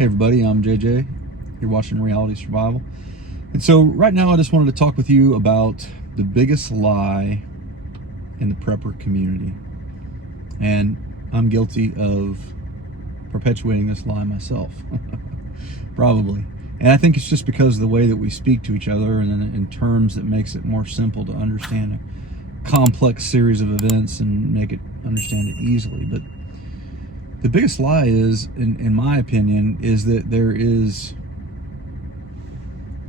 Hey everybody, I'm JJ. You're watching Reality Survival. And so right now I just wanted to talk with you about the biggest lie in the prepper community. And I'm guilty of perpetuating this lie myself. Probably. And I think it's just because of the way that we speak to each other and in terms that makes it more simple to understand a complex series of events and make it understand it easily. But the biggest lie is, in my opinion, is that there is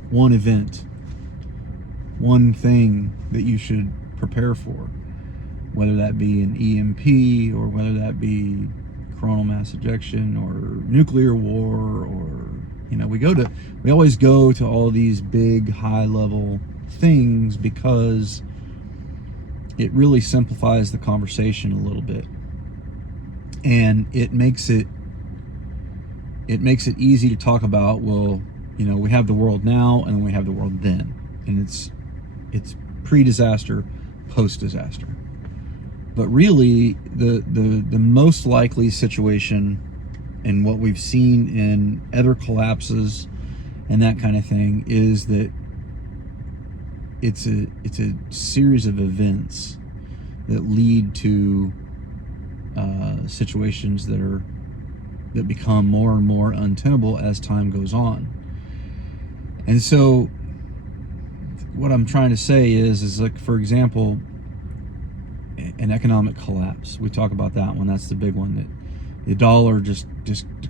one event, one thing that you should prepare for, whether that be an EMP or whether that be coronal mass ejection or nuclear war, or we always go to all these big high level things because it really simplifies the conversation a little bit. And it makes it easy to talk about, well, we have the world now and we have the world then. And it's pre-disaster, post-disaster. But really, the most likely situation and what we've seen in other collapses and that kind of thing is that it's a series of events that lead to situations that become more and more untenable as time goes on. And so what I'm trying to say is like, for example, an economic collapse. We talk about that one. That's the big one, that the dollar just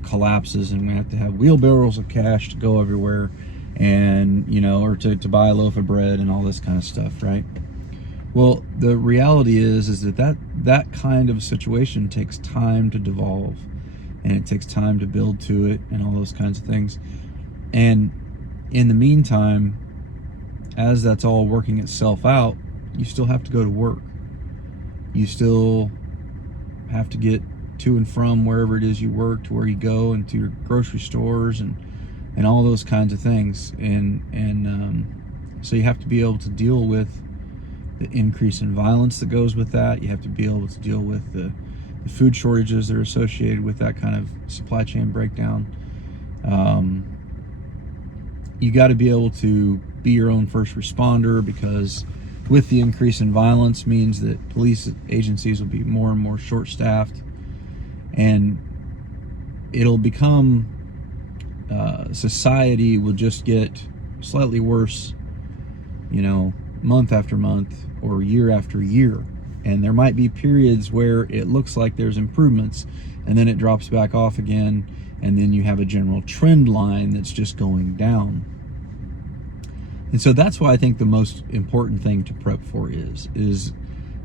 collapses and we have to have wheelbarrows of cash to go everywhere, and or to buy a loaf of bread and all this kind of stuff, right? Well, the reality is that kind of situation takes time to devolve, and it takes time to build to it and all those kinds of things. And in the meantime, as that's all working itself out, you still have to go to work. You still have to get to and from wherever it is you work, to where you go, and to your grocery stores and all those kinds of things. And so you have to be able to deal with the increase in violence that goes with that. You have to be able to deal with the food shortages that are associated with that kind of supply chain breakdown. You got to be able to be your own first responder, because with the increase in violence means that police agencies will be more and more short-staffed, and it'll become society will just get slightly worse, month after month or year after year. And there might be periods where it looks like there's improvements, and then it drops back off again, and then you have a general trend line that's just going down. And so that's why I think the most important thing to prep for is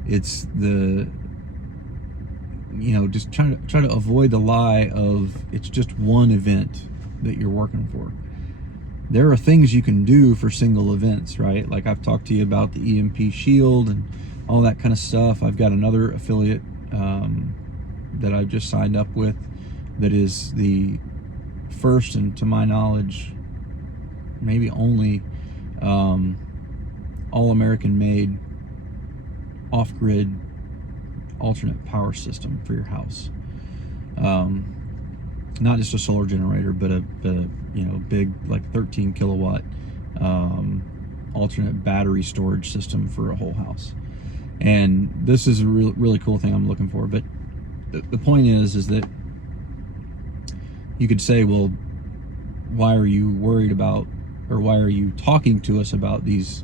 it's the just try to avoid the lie of it's just one event that you're working for. There are things you can do for single events, right? Like I've talked to you about the EMP shield and all that kind of stuff. I've got another affiliate that I've just signed up with that is the first, and to my knowledge, maybe only all-American made off-grid alternate power system for your house. Not just a solar generator, but a big, like 13 kilowatt alternate battery storage system for a whole house. And this is a really cool thing I'm looking for. But the point is that you could say, well, why are you worried about, or why are you talking to us about these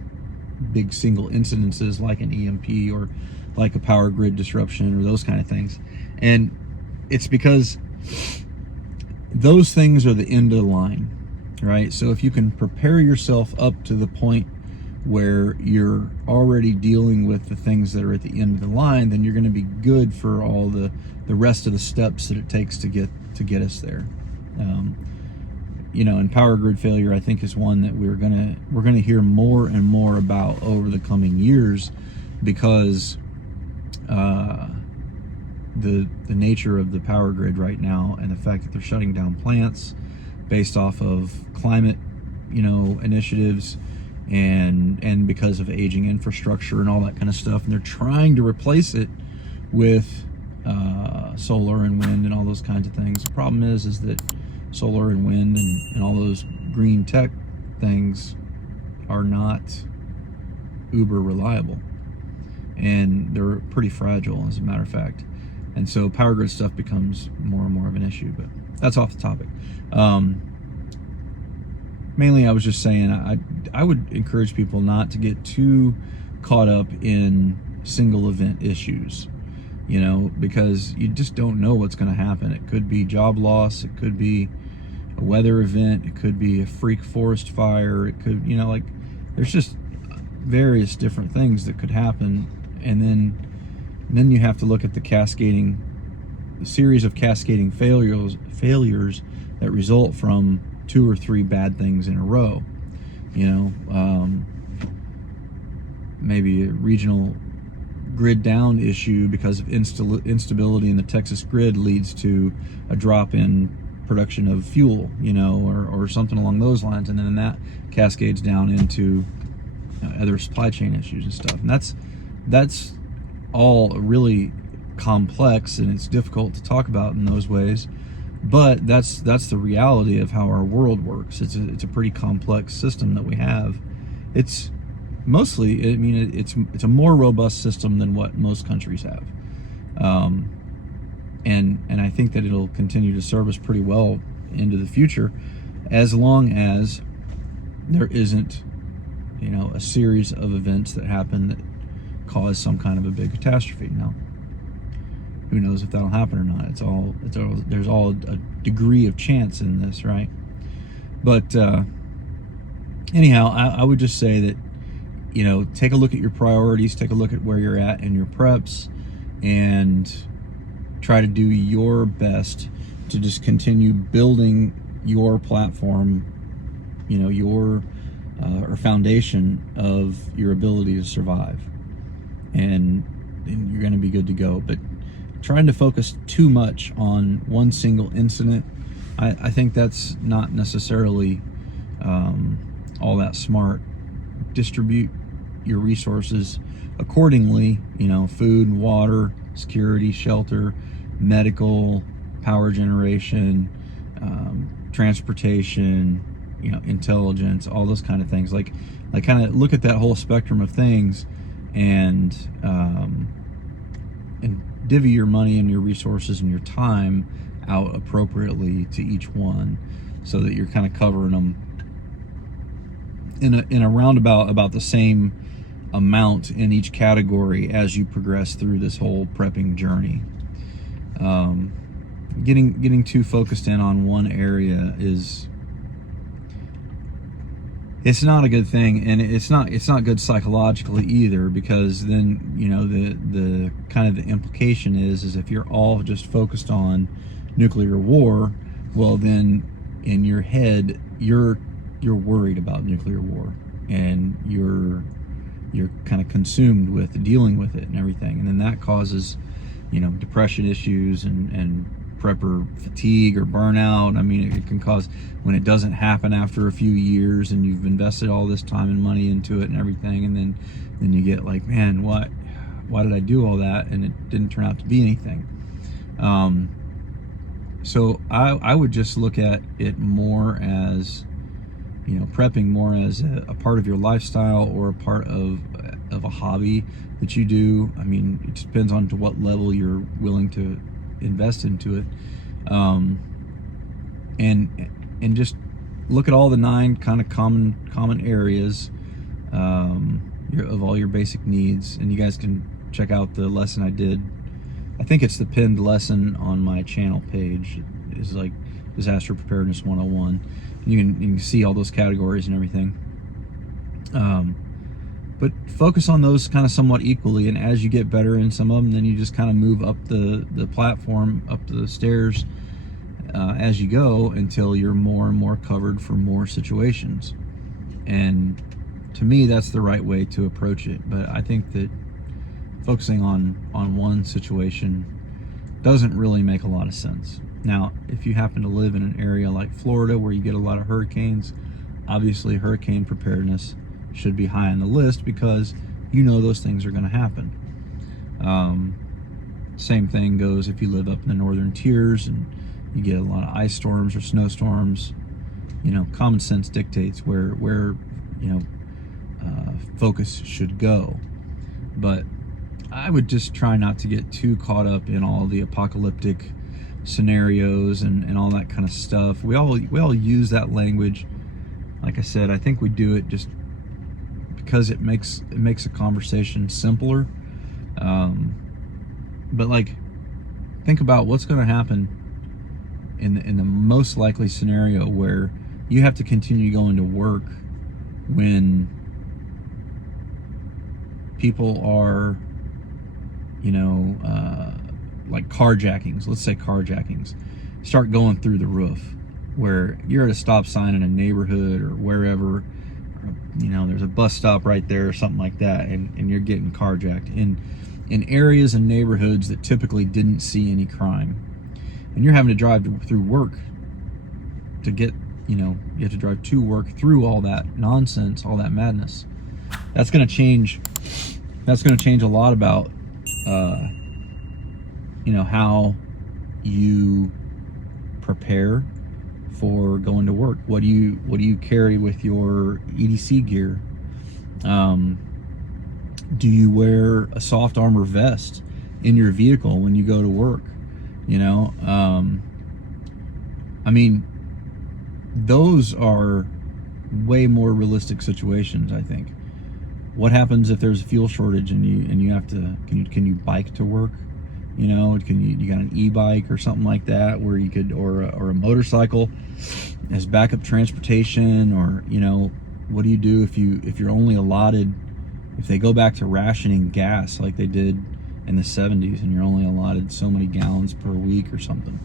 big single incidences like an EMP or like a power grid disruption or those kind of things? And it's because those things are the end of the line, right? So if you can prepare yourself up to the point where you're already dealing with the things that are at the end of the line, then you're going to be good for all the rest of the steps that it takes to get us there. And power grid failure, I think, is one that we're gonna hear more and more about over the coming years, because the nature of the power grid right now, and the fact that they're shutting down plants based off of climate, initiatives, and because of aging infrastructure and all that kind of stuff, and they're trying to replace it with solar and wind and all those kinds of things. The problem is that solar and wind and all those green tech things are not uber reliable, and they're pretty fragile, as a matter of fact. And so power grid stuff becomes more and more of an issue, but that's off the topic. Mainly I was just saying I would encourage people not to get too caught up in single event issues, you know, because you just don't know what's going to happen. It could be job loss, it could be a weather event, it could be a freak forest fire, it could, you know, like there's just various different things that could happen. And then you have to look at the series of cascading failures that result from 2 or 3 bad things in a row. You know, maybe a regional grid down issue because of instability in the Texas grid leads to a drop in production of fuel, you know, or something along those lines, and then that cascades down into other supply chain issues and stuff. And that's all really complex, and it's difficult to talk about in those ways, but that's the reality of how our world works. It's a pretty complex system that we have. It's mostly, I mean, it's a more robust system than what most countries have, and I think that it'll continue to serve us pretty well into the future, as long as there isn't, you know, a series of events that happen that cause some kind of a big catastrophe. Now, who knows if that'll happen or not? There's all a degree of chance in this, right? But anyhow, I would just say that, you know, take a look at your priorities, take a look at where you're at in your preps, and try to do your best to just continue building your platform, you know, your or foundation of your ability to survive, and you're going to be good to go. But trying to focus too much on one single incident, I think that's not necessarily all that smart. Distribute your resources accordingly, you know, food, water, security, shelter, medical, power generation, transportation, you know, intelligence, all those kind of things. Like kind of look at that whole spectrum of things, and divvy your money and your resources and your time out appropriately to each one, so that you're kind of covering them in a roundabout about the same amount in each category as you progress through this whole prepping journey. Getting too focused in on one area it's not a good thing, and it's not good psychologically either, because then, you know, the kind of the implication is if you're all just focused on nuclear war, well, then in your head you're worried about nuclear war, and you're kind of consumed with dealing with it and everything, and then that causes, you know, depression issues and prepper fatigue or burnout. I mean, it can cause, when it doesn't happen after a few years and you've invested all this time and money into it and everything, and then you get like, man, why did I do all that and it didn't turn out to be anything? So I would just look at it more as, you know, prepping more as a part of your lifestyle, or a part of a hobby that you do. I mean, it depends on to what level you're willing to invest into it, and just look at all the 9 kind of common areas of all your basic needs. And you guys can check out the lesson I did. I think it's the pinned lesson on my channel page. It's like Disaster Preparedness 101. You can see all those categories and everything. But focus on those kind of somewhat equally, and as you get better in some of them, then you just kind of move up the platform, up the stairs as you go, until you're more and more covered for more situations. And to me, that's the right way to approach it. But I think that focusing on one situation doesn't really make a lot of sense. Now, if you happen to live in an area like Florida where you get a lot of hurricanes, obviously hurricane preparedness should be high on the list, because you know those things are going to happen. Same thing goes if you live up in the northern tiers and you get a lot of ice storms or snowstorms, you know, common sense dictates where you know, focus should go. But I would just try not to get too caught up in all the apocalyptic scenarios and all that kind of stuff. We all use that language. Like I said, I think we do it just because it makes a conversation simpler. But like, think about what's going to happen in the most likely scenario where you have to continue going to work when people are, you know, like carjackings. Let's say carjackings start going through the roof, where you're at a stop sign in a neighborhood or wherever, you know, there's a bus stop right there or something like that, and you're getting carjacked in areas and neighborhoods that typically didn't see any crime, and you're having to drive through work to get, you know, you have to drive to work through all that nonsense, all that madness. That's going to change a lot about you know, how you prepare for going to work. What do you carry with your EDC gear? Do you wear a soft armor vest in your vehicle when you go to work? You know, I mean, those are way more realistic situations, I think. What happens if there's a fuel shortage and you have to, can you bike to work? You know, you got an e-bike or something like that where you could, or a motorcycle as backup transportation, or, you know, what do you do if you're only allotted, if they go back to rationing gas like they did in the 70s and you're only allotted so many gallons per week or something.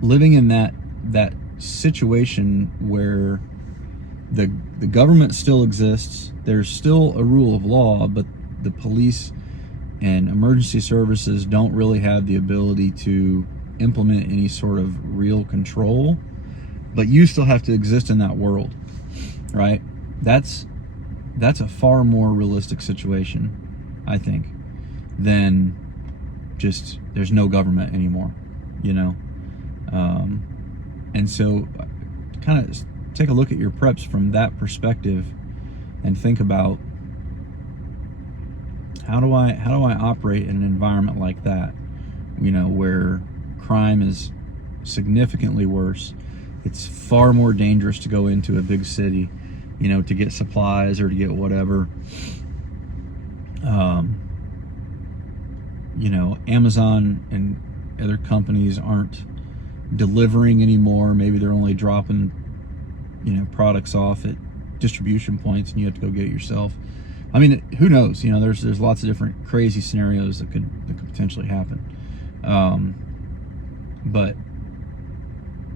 Living in that situation where the government still exists, there's still a rule of law, but the police and emergency services don't really have the ability to implement any sort of real control, but you still have to exist in that world, right? That's a far more realistic situation, I think, than just there's no government anymore, you know? And so kind of take a look at your preps from that perspective and think about, how do I operate in an environment like that, you know, where crime is significantly worse. It's far more dangerous to go into a big city, you know, to get supplies or to get whatever. You know, Amazon and other companies aren't delivering anymore. Maybe they're only dropping, you know, products off at distribution points and you have to go get it yourself. I mean, who knows? You know, there's lots of different crazy scenarios that could potentially happen. But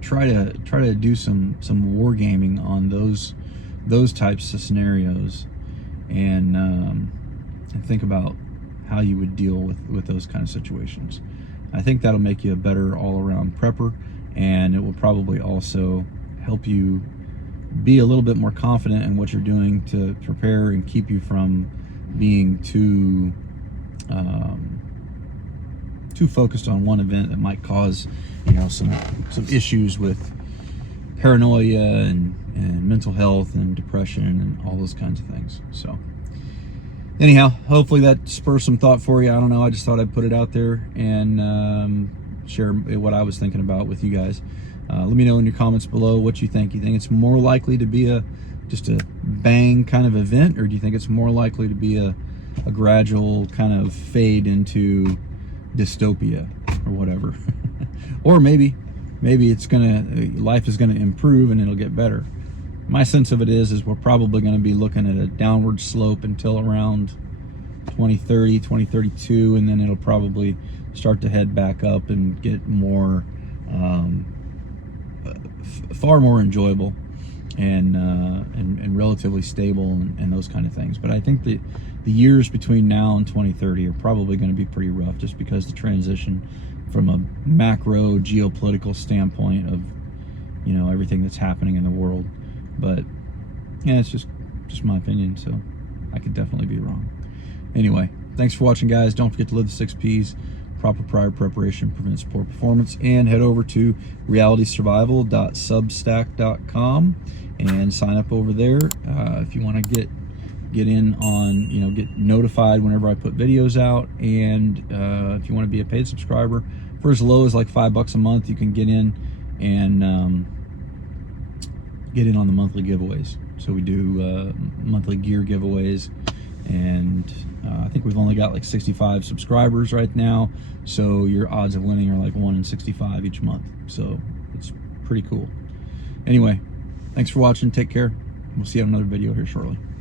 try to do some wargaming on those types of scenarios, and think about how you would deal with those kind of situations. I think that'll make you a better all-around prepper, and it will probably also help you be a little bit more confident in what you're doing to prepare and keep you from being too focused on one event that might cause, you know, some issues with paranoia and mental health and depression and all those kinds of things. So anyhow, hopefully that spurs some thought for you. I don't know, I just thought I'd put it out there and share what I was thinking about with you guys. Let me know in your comments below what you think. You think it's more likely to be just a bang kind of event, or do you think it's more likely to be a gradual kind of fade into dystopia or whatever? Or maybe life is gonna improve and it'll get better. My sense of it is we're probably going to be looking at a downward slope until around 2030, 2032, and then it'll probably start to head back up and get more far more enjoyable and relatively stable and those kind of things. But I think that the years between now and 2030 are probably going to be pretty rough, just because the transition from a macro geopolitical standpoint of, you know, everything that's happening in the world. But yeah, it's just my opinion, so I could definitely be wrong. Anyway, thanks for watching, guys. Don't forget to live the 6 Ps. Proper prior preparation prevents poor performance. And head over to realitysurvival.substack.com and sign up over there if you want to get in on, get notified whenever I put videos out. And if you want to be a paid subscriber, for as low as like $5 a month, you can get in and get in on the monthly giveaways. So we do monthly gear giveaways, and I think we've only got like 65 subscribers right now, so your odds of winning are like 1 in 65 each month, so it's pretty cool. Anyway, thanks for watching. Take care. We'll see you on another video here shortly.